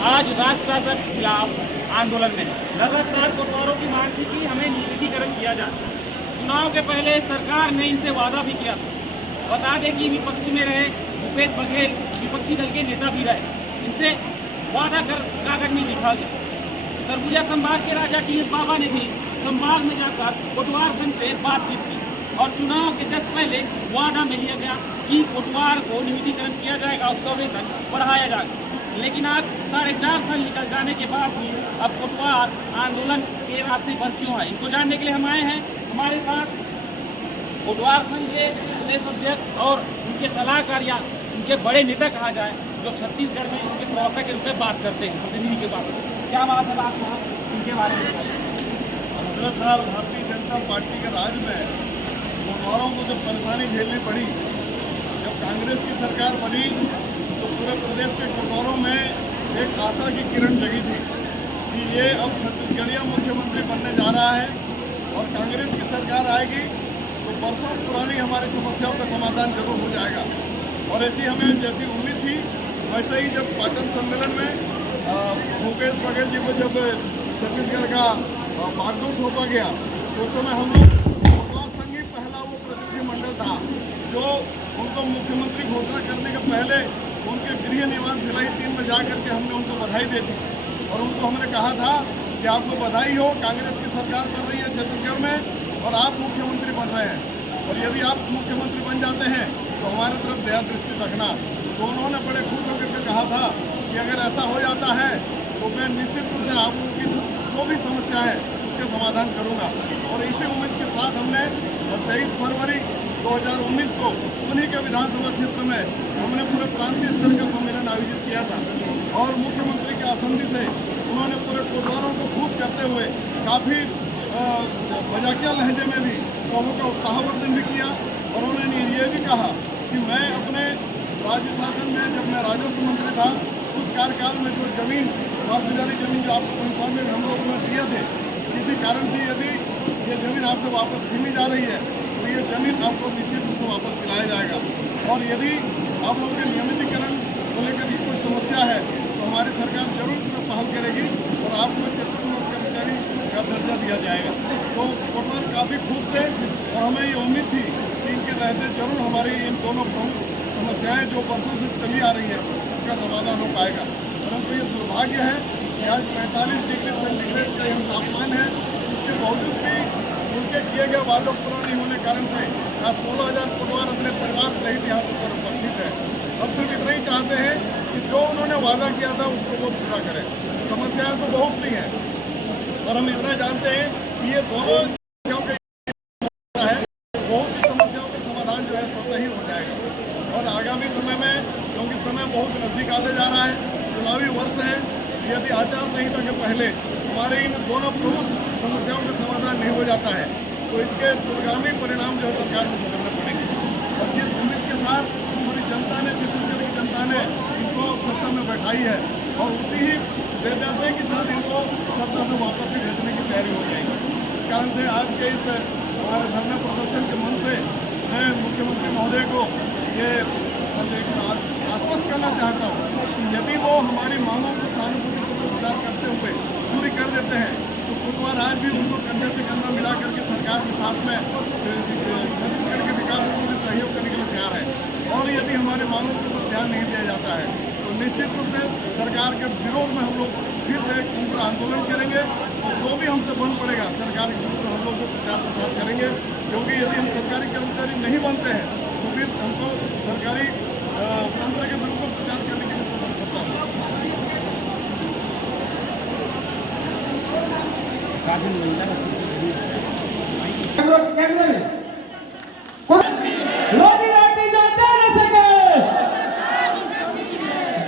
आज राष्ट्र शासन के खिलाफ आंदोलन में लगातार कोटवारों की मांग थी कि हमें निजीकरण किया जाए। चुनाव के पहले सरकार ने इनसे वादा भी किया था। बता दें कि विपक्षी में रहे भूपेश बघेल विपक्षी दल के नेता भी रहे, इनसे वादा कर कागज नहीं लिखा गया। सरगुजा संभाग के राजा टी.एस. बाबा ने भी संभाग में जाकर कोटवार संघ से बातचीत की और चुनाव के जस्ट पहले वादा में लिया गया कि कोटवार को नियमितीकरण किया जाएगा, उसका वेतन बढ़ाया जाएगा। लेकिन आज 4.5 साल निकल जाने के बाद भी अब कोटवार आंदोलन के रास्ते पर क्यों है, इनको जानने के लिए हम आए हैं। हमारे साथ कोटवार संघ के प्रदेश अध्यक्ष और उनके सलाहकार या उनके बड़े नेता कहा जाए, जो छत्तीसगढ़ में उनके प्रवक्ता के रूप में बात करते हैं, प्रतिनिधि के बात क्या बात है आप इनके बारे में बताइए। 15 साल भारतीय जनता पार्टी के राज में कोटवारों को जब परेशानी झेलनी पड़ी, जब कांग्रेस की सरकार बनी तो पूरे प्रदेश के कोटवारों में एक आशा की किरण जगी थी कि ये अब छत्तीसगढ़िया मुख्यमंत्री बनने जा रहा है और कांग्रेस की सरकार आएगी तो बरसों पुरानी हमारी समस्याओं का समाधान जरूर हो जाएगा। और ऐसी हमें जैसी उम्मीद थी, वैसे ही जब पाटन सम्मेलन में भूपेश बघेल जी को जब छत्तीसगढ़ का बागडोर सौंपा गया तो उस समय हम लोग कोटवार संघ ही पहला वो प्रतिनिधिमंडल था जो उनको मुख्यमंत्री घोषणा करने के पहले उनके गृह निवास भिलाई 3 में जा करके हमने उनको बधाई दी थी और उनको हमने कहा था कि आपको बधाई हो, कांग्रेस की सरकार बन रही है छत्तीसगढ़ में और आप मुख्यमंत्री बन रहे हैं और यदि आप मुख्यमंत्री बन जाते हैं तो हमारी तरफ दया दृष्टि रखना। तो उन्होंने बड़े खुश होकर के कहा था कि अगर ऐसा हो जाता है तो मैं निश्चित रूप से आप लोगों की जो भी समस्या है उसके समाधान करूंगा। और इसी उम्मीद के साथ हमने 23 फरवरी 2019 को उन्हीं के विधानसभा क्षेत्र में हमने पूरे प्रांतीय स्तर का सम्मेलन आयोजित किया था और मुख्यमंत्री के आसंदी से उन्होंने पूरे कोटवारों को खुश करते हुए काफ़ी मजाकिया लहजे में भी लोगों का उत्साहवर्धन भी किया और उन्होंने ये भी कहा कि मैं अपने राज्य शासन में जब मैं राजस्व मंत्री था उस कार्यकाल में जो जमीन वापसदारी जमीन जो आपको पंचायत में हम लोग में दिए थे, किसी कारण से यदि ये जमीन आपसे वापस छीनी जा रही है तो ये जमीन आपको निश्चित रूप से वापस दिलाया जाएगा। और यदि आप लोगों के नियमितीकरण को लेकर कोई समस्या है तो हमारी सरकार जरूर इसमें पहल करेगी और आपको चेतन कर्मचारी का दर्जा दिया जाएगा। तो कोटवार काफ़ी खुश थे और हमें ये उम्मीद थी कि इनके रहते जरूर हमारी इन दोनों प्रमुख समस्याएं जो वर्षों से चली आ रही है उसका समाधान हो पाएगा। परंतु ये दुर्भाग्य है कि आज 45 डिग्री सेंटीग्रेड का यह तापमान है, उसके बावजूद भी उनके किए गए वादों पूरा नहीं होने कारण से आज 16,000 कोटवार अपने परिवार सहित यहाँ पर उपस्थित है। अब सिर्फ इतना ही चाहते हैं कि जो उन्होंने वादा किया था उसको वो पूरा करें। समस्याएं तो बहुत सी हैं और हम इतना जानते हैं कि ये दोनों आगामी समय में, क्योंकि समय बहुत नजदीक आते जा रहा है, चुनावी वर्ष है, यदि आचार संहिता के पहले हमारे इन दोनों प्रमुख समस्याओं का समाधान नहीं हो जाता है तो इसके दूरगामी परिणाम जो है सरकार को भुगतने पड़ेंगे। और जिस उम्मीद के साथ पूरी जनता ने, छत्तीसगढ़ की जनता ने इनको सत्ता में बैठाई है और उसी ही बेदर्दी के साथ इनको सत्ता से वापस भी भेजने की तैयारी हो जाएगी। इस कारण से आज के इस हमारे धरना प्रदर्शन के मन से मैं मुख्यमंत्री महोदय को ये आश्वस्त करना चाहता हूँ कि यदि वो हमारी मांगों को सहानुभूतिपूर्वक विचार करते हुए पूरी कर देते हैं तो कोटवार आज भी उनको कंधे से कंधा मिला करके सरकार के साथ में छत्तीसगढ़ के विकास को भी सहयोग करने के लिए तैयार है। और यदि हमारे मांगों के ऊपर ध्यान नहीं दिया जाता है तो निश्चित रूप से सरकार के विरोध में हम लोग फिर से उनका आंदोलन करेंगे और जो भी हमसे बन पड़ेगा सरकार के विरुद्ध हम लोग प्रचार प्रसार करेंगे। क्योंकि यदि हम सरकारी कर्मचारी नहीं बनते हैं तो फिर हमको सरकारी तंत्र के विरुद्ध प्रचार करने के लिए मदद करता है। रोजी रोटी जो दे न सके,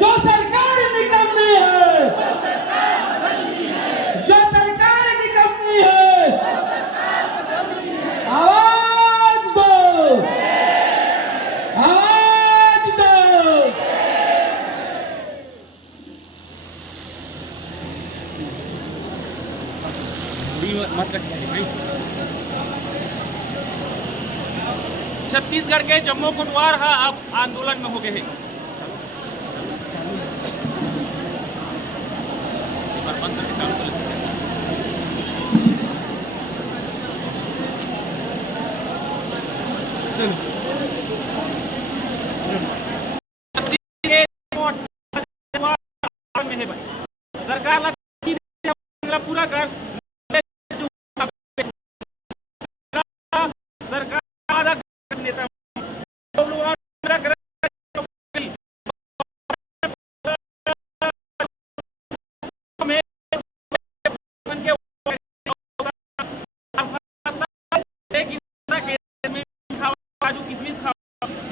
जो सरकार निकम्मी है, जो सरकार निकम्मी है, आवाज दो, आवाज दो। छत्तीसगढ़ के जम्मू कोटवार अब आंदोलन में हो गए हैं। बंद करके चालू कर लेते सरकार पूरा कर सरकार नेता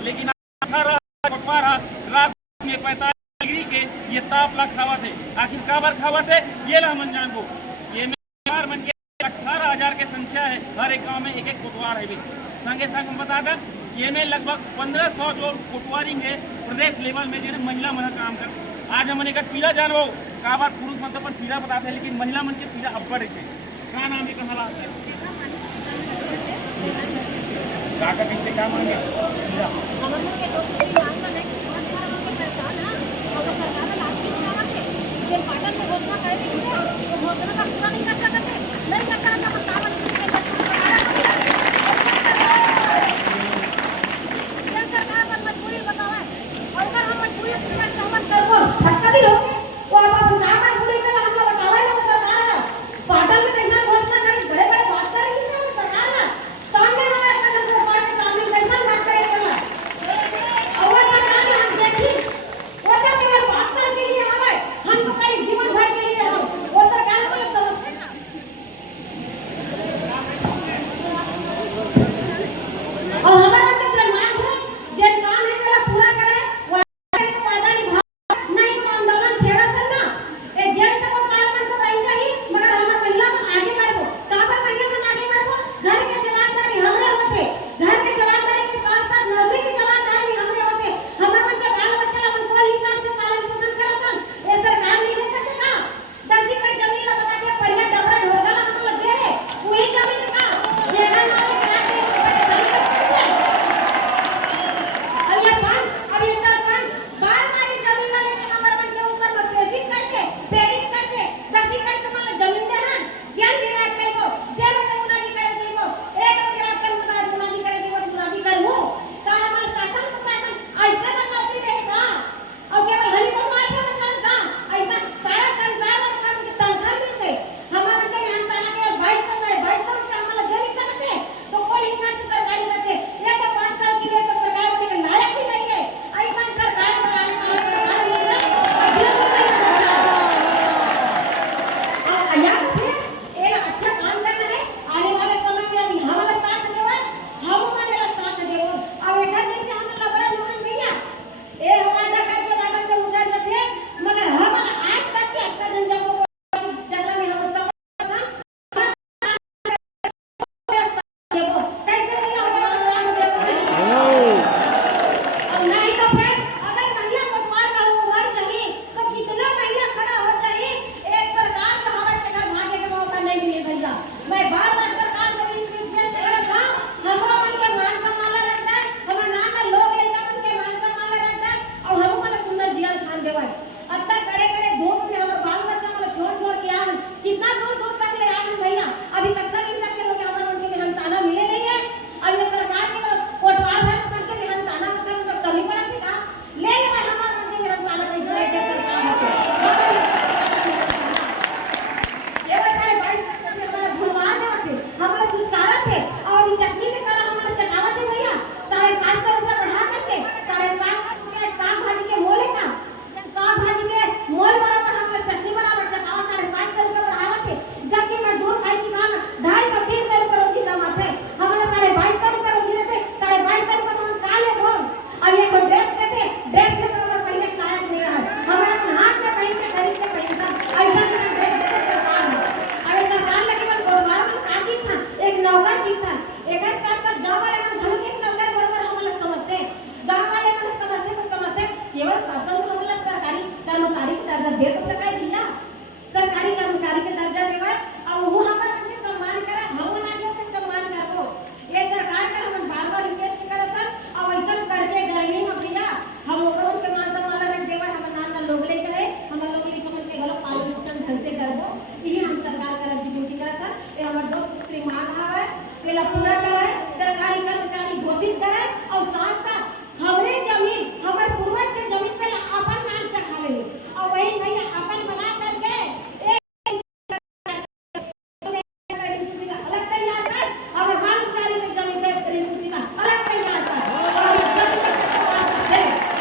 लेकिन 45 डिग्री के ये ताप ला खावा थे। आखिर काबर खावा थे ये ला मन जान को ये मन के 18,000 के संख्या है। हर एक गांव में एक एक कोटवार है भी संगे संग हम बता दें ये में लगभग 1500 जो कोटवारिंग है प्रदेश लेवल में जो महिला मन काम कर। आज हमने का पीला जानवो काबर पुरुष मतलब पर पीला बताते लेकिन महिला मन के पीला अब्बड़ है का नाम है कहाँ हालात है काका कैसे काम मांगे सरकारी कर्मचारी के दर्जा देवा और वो हमर के सम्मान करे हम ना जो के सम्मान करबो ये सरकार का हम बार-बार रिक्वेस्ट करत हन और ऐसा करके गर्मी में भैया हम ओकरों के मान सम्मान रख देवा हम नाम लोग ले गए हम लोग के के गलत पालन ढंग से करबो। यही हम सरकार करब की ड्यूटी करत हन। ये हमर दोस्त पुत्री मांग हवे तेला पूरा करे, सरकारी कर्मचारी घोषित करे और साथ साथ हमरे जमीन हमर पूर्वज के जमीन पे अपन नाम चढ़ा ले और वही भैया अपन बना करके अलग तैयार कर, हमर बाल गुजारी के जमीन पे रिपोर्ट का अलग तैयार कर और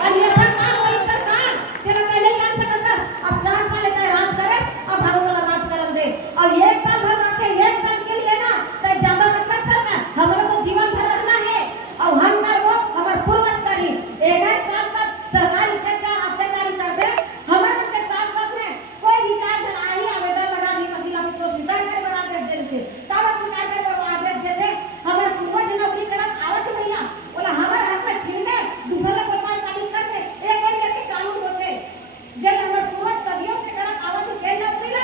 अन्यथा का होई सरकार तेरा पहले जा सकत अब 4 साल तक राज करे, अब हम वाला राज करन दे और 1 साल भर बाकी 1 साल के लिए ना तो ज्यादा मत कर सरकार, हमरा तो जीवन भर रहना है और हम करबो हमर पूर्वज करी। एक है साथ साथ सरकारी अत्याचारी करते हमर के साथ साथ में कोई भी चार जन आई आवेदन लगा दी तहसील ऑफिस को रिटर्न कर बना दे देते तब शिकायत कर और आदेश दे दे हमर पूर्वज नौकरी करत आवत भैया बोला हमर हक में छीन दे दूसरे को पास कानून कर दे एक एक करके कानून होते जब हमर पूर्वज सदियों से करत आवत के नौकरी ला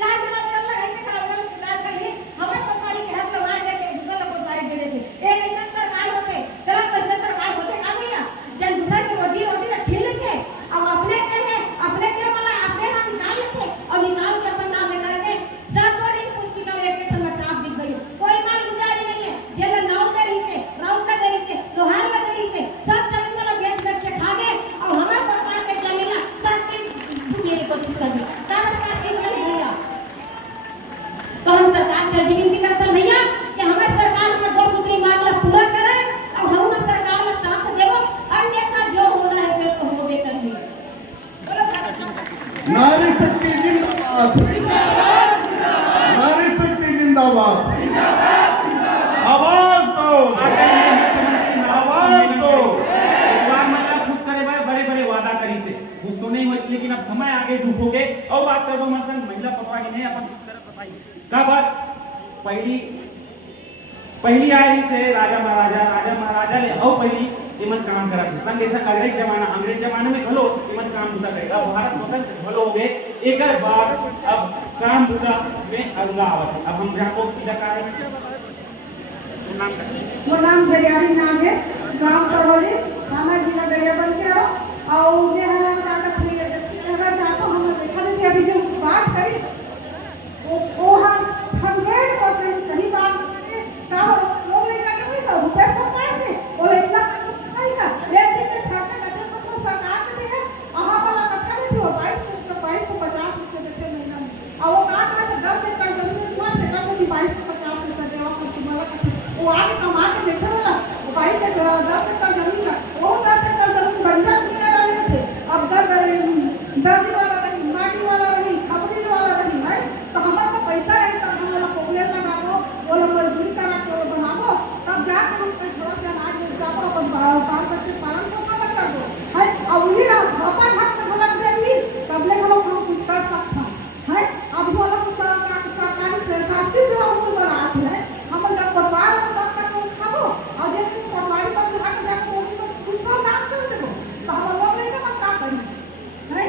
चार जना बोलला है के खराब शिकायत कर ली हमर पटवारी के हक में मार दे के दूसरे को पटवारी दे देते एक ऐसा सरकार होते चला कैसे सरकार होते का भैया जन दूसरे के रोजी रोटी छीन लेते अब अपने के वाला अपने हाथ निकाल लेते और निकाल के अपन नाम में करके सब और इन पुस्तिका लेके ठंडा टाप दी गई कोई माल गुजारी नहीं है जेल नाव देरी से राउंड का देरी से लोहार ला देरी से सब जमीन वाला बेच के खा गए और हमारे परिवार के जमीन ला सस्ती दुनिया की कोशिश कर दी कागज का एक नहीं भैया तो हम सरकार से विनती करत हन भैया कि हमारे सरकार में 2 सूत्री मांग ला पूरा करे और हम सरकार ला साथ देबो अन्यथा जो होना है से तो होबे करनी। नारी शक्ति जिंदाबाद, नारी शक्ति जिंदाबाद, आवाज दो, आवाज दो। खुश करे भाई बड़े बड़े वादा करी से खुश तो नहीं हुआ, लेकिन अब समय आगे डूबोगे और बात करबो मसन महिला पटवारी नहीं अपन कुछ तरफ बताई का बात पहली आई से राजा महाराजा ले और पहली इमन काम करा थी संग ऐसा अंग्रेज जमाने में भलो इमन काम बुदा करेगा भारत स्वतंत्र भलो हो गए एक बार अब काम बुदा में अगला आवत अब हम जाको किदा कारण नाम वो नाम झरियारी नाम है गांव सरोली थाना जिला गरियाबंद के रहो और मेरा का कहती है कहना चाहता हूं हम देखा थी अभी जो बात करी वो हम 100% सही बात करके का लोग नहीं करते हुई तो रुपए सरकार दे और इतना नहीं का एक दिन के खर्चा करते तो सरकार के दे है वहां वाला कटका देती हो 2250 रुपए देते महीना में और वो का करते 10 एकड़ जमीन तुम्हारे से करते 2250 रुपए देवा को तुम्हारा वो आगे कमा के देखे वाला 22 से 10 एकड़ जमीन वो 10 एकड़ जमीन बंजर नहीं रहने थे अब दर्दी वाला नहीं माटी वाला नहीं खपरी वाला नहीं है तो हमारे को पैसा रहे तब हम वाला कोगले लगाबो बोला मजदूरी करा के वो बनाबो तब जाके हम थोड़ा सा अनाज जाबो अपन बाल बच्चे पालन पोषण कर दो है और वही ना अपन हट के भलक देगी तब ले हम कुछ कर सकता है अब बोला सरकारी से शासकीय सेवा कोई बनाते हैं हम जब परिवार में तब तक खाबो और जैसे परिवार पर हट जाके तो दूसरा काम कर देबो तो हम लोग नहीं का का करी है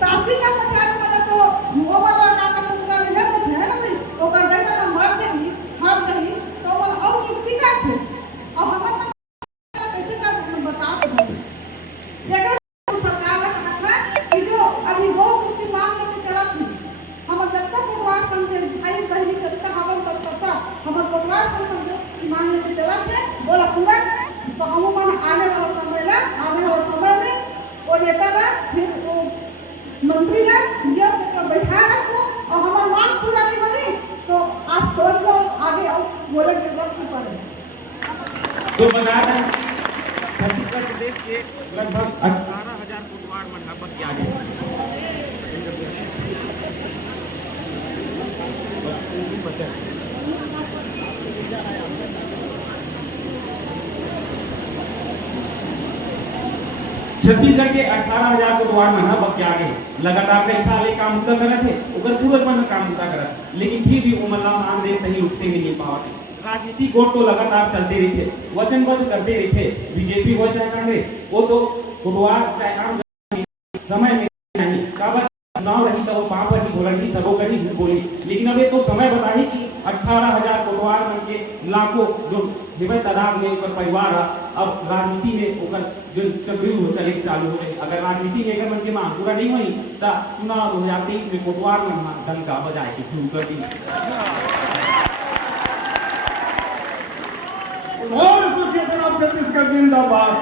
शासकीय कर्मचारी वाला तो वो वाला का तुमका नहीं देते हैं ना भाई वो कर देगा तो मर जाही तो वाला और नियुक्ति करते और हम कैसे का बता दो जगह सरकार ने कहा कि जो अभी 2 सूची मांग लेके चला थी हम जब तक परिवार संघ के भाई बहनी जब तक हवन तक का हम परिवार संघ जो मांग लेके चला थे बोला पूरा करें तो हम मन आने वाला समय में वो नेता ना फिर वो मंत्री ना जो बैठा रखो और हमारा मांग पूरा नहीं बनी तो आप सोच लो आगे और बोले की जरूरत नहीं पड़े। तो बता दें छत्तीसगढ़ प्रदेश के लगभग 18,000 फुटवार मंडप के आगे छत्तीसगढ़ के 18,000 फुटवार मंडप के आगे लगातार कई साल ये काम उतर करत है उधर पूर्वज मन काम उतर करत लेकिन फिर भी उमला मानदेय सही रूप से नहीं पावत राजनीति गोट तो लगातार चलते रहते वचनबद्ध करते रहते बीजेपी हो चाहे कांग्रेस वो तो फुटवार चाहे आम समय में नहीं काबर चुनाव रही तो वो वहां पर ही बोला सबो करी झूठ बोली लेकिन अब ये तो समय बताई कि 18,000 फुटवार मन के लाखों जो हेबे तनाव में ओकर परिवार अब राजनीति में ओकर जो चक्रव्यूह चले चालू हो जाए। अगर राजनीति में अगर मन के मांग पूरा नहीं हुई तो चुनाव 2023 में कोटवार में डंका बजाए के शुरू कर दी। और एसोसिएशन ऑफ छत्तीसगढ़ जिंदाबाद।